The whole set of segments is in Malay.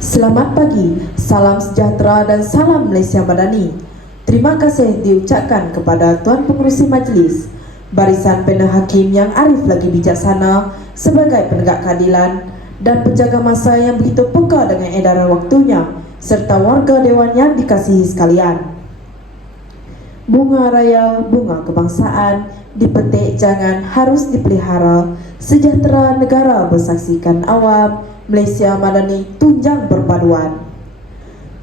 Selamat pagi, salam sejahtera dan salam Malaysia Madani. Terima kasih diucapkan kepada Tuan Pengerusi Majlis, barisan panel hakim yang arif lagi bijaksana sebagai penegak keadilan dan penjaga masa yang begitu peka dengan edaran waktunya, serta warga dewan yang dikasihi sekalian. Bunga raya, bunga kebangsaan, dipetik jangan harus dipelihara, sejahtera negara bersaksikan awam, Malaysia Madani tunjang berpaduan.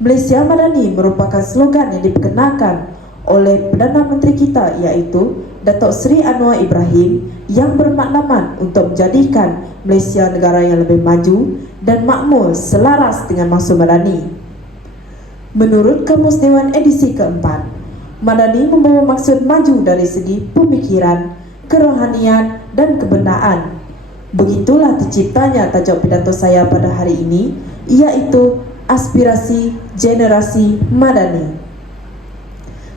Malaysia Madani merupakan slogan yang diperkenalkan oleh Perdana Menteri kita, iaitu Datuk Seri Anwar Ibrahim, yang bermaknaman untuk menjadikan Malaysia negara yang lebih maju dan makmur selaras dengan maksud Madani. Menurut Kamus Dewan edisi keempat, Madani membawa maksud maju dari segi pemikiran, kerohanian dan kebenaran. Begitulah terciptanya tajuk pidato saya pada hari ini, iaitu Aspirasi Generasi Madani.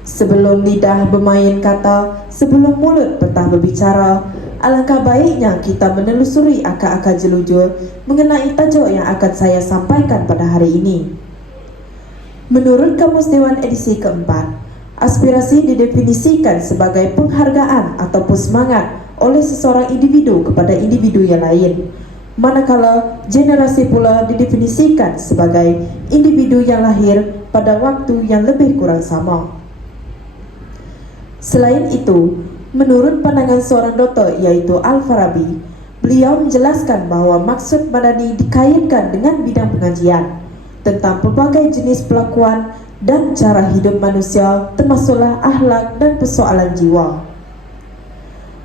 Sebelum lidah bermain kata, sebelum mulut petah berbicara, alangkah baiknya kita menelusuri akal-akal jelujur mengenai tajuk yang akan saya sampaikan pada hari ini. Menurut Kamus Dewan edisi keempat, aspirasi didefinisikan sebagai penghargaan ataupun semangat oleh seseorang individu kepada individu yang lain, manakala generasi pula didefinisikan sebagai individu yang lahir pada waktu yang lebih kurang sama. Selain itu, menurut pandangan seorang doktor iaitu Al-Farabi, beliau menjelaskan bahawa maksud Madani dikaitkan dengan bidang pengajian tentang pelbagai jenis perlakuan dan cara hidup manusia, termasuklah akhlak dan persoalan jiwa.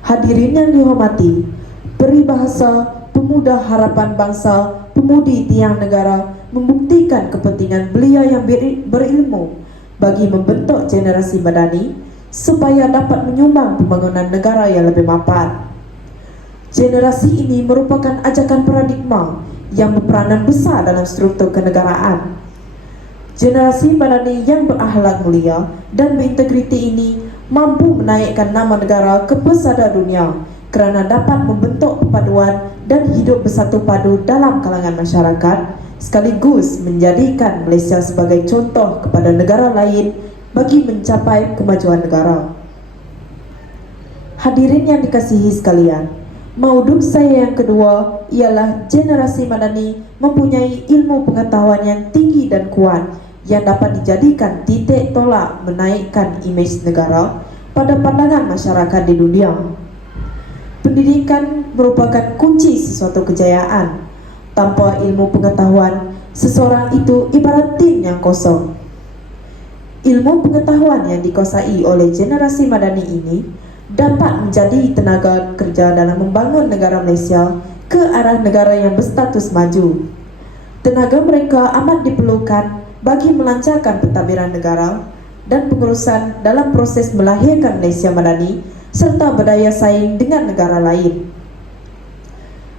Hadirin yang dihormati, peribahasa pemuda harapan bangsa, pemudi tiang negara membuktikan kepentingan belia yang berilmu bagi membentuk generasi Madani supaya dapat menyumbang pembangunan negara yang lebih mapan. Generasi ini merupakan ajakan paradigma yang berperanan besar dalam struktur kenegaraan. Generasi Madani yang berakhlak mulia dan berintegriti ini mampu menaikkan nama negara ke pesada dunia kerana dapat membentuk perpaduan dan hidup bersatu padu dalam kalangan masyarakat, sekaligus menjadikan Malaysia sebagai contoh kepada negara lain bagi mencapai kemajuan negara. Hadirin yang dikasihi sekalian, mauduk saya yang kedua ialah generasi Madani mempunyai ilmu pengetahuan yang tinggi dan kuat yang dapat dijadikan titik tolak menaikkan imej negara pada pandangan masyarakat di dunia. Pendidikan merupakan kunci sesuatu kejayaan. Tanpa ilmu pengetahuan, seseorang itu ibarat tin yang kosong. Ilmu pengetahuan yang dikuasai oleh generasi Madani ini dapat menjadi tenaga kerja dalam membangun negara Malaysia ke arah negara yang berstatus maju. Tenaga mereka amat diperlukan bagi melancarkan pentadbiran negara dan pengurusan dalam proses melahirkan Malaysia Madani serta berdaya saing dengan negara lain.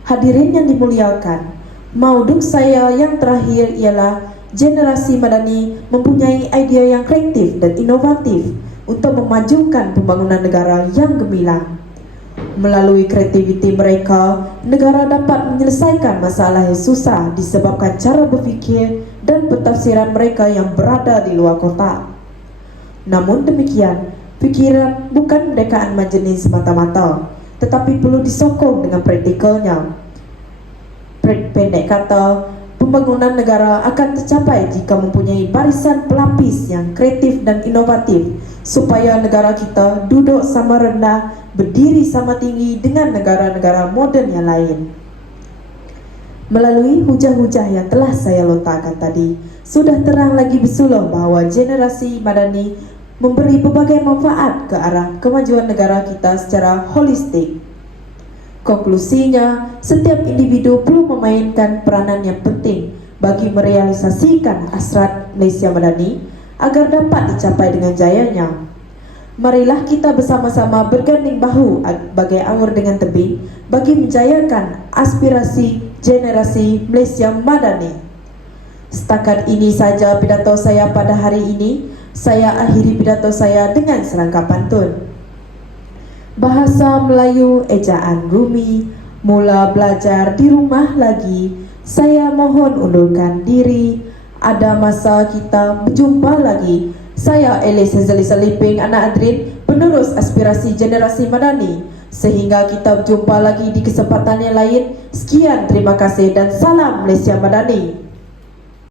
Hadirin yang dimuliakan, mauduk saya yang terakhir ialah generasi Madani mempunyai idea yang kreatif dan inovatif untuk memajukan pembangunan negara yang gemilang. Melalui kreativiti mereka, negara dapat menyelesaikan masalah yang susah disebabkan cara berfikir dan pentafsiran mereka yang berada di luar kotak. Namun demikian, fikiran bukan merdekaan majlis semata-mata, tetapi perlu disokong dengan praktikalnya. Pendek kata, pembangunan negara akan tercapai jika mempunyai barisan pelapis yang kreatif dan inovatif, supaya negara kita duduk sama rendah, berdiri sama tinggi dengan negara-negara moden yang lain. Melalui hujah-hujah yang telah saya lontarkan tadi, sudah terang lagi bersuluh bahawa generasi Madani memberi berbagai manfaat ke arah kemajuan negara kita secara holistik. Konklusinya, setiap individu perlu memainkan peranan yang penting bagi merealisasikan hasrat Malaysia Madani agar dapat dicapai dengan jayanya. Marilah kita bersama-sama berganding bahu bagai anggur dengan tebing bagi menjayakan aspirasi generasi Malaysia Madani. Setakat ini saja pidato saya pada hari ini. Saya akhiri pidato saya dengan serangkap pantun. Bahasa Melayu ejaan Rumi, Mula belajar di rumah lagi, saya mohon undurkan diri. Ada masa kita berjumpa lagi. Saya Elis Hazali Saliping, anak Adrin, penerus aspirasi generasi Madani. Sehingga kita berjumpa lagi di kesempatan yang lain. Sekian, terima kasih dan salam Malaysia Madani.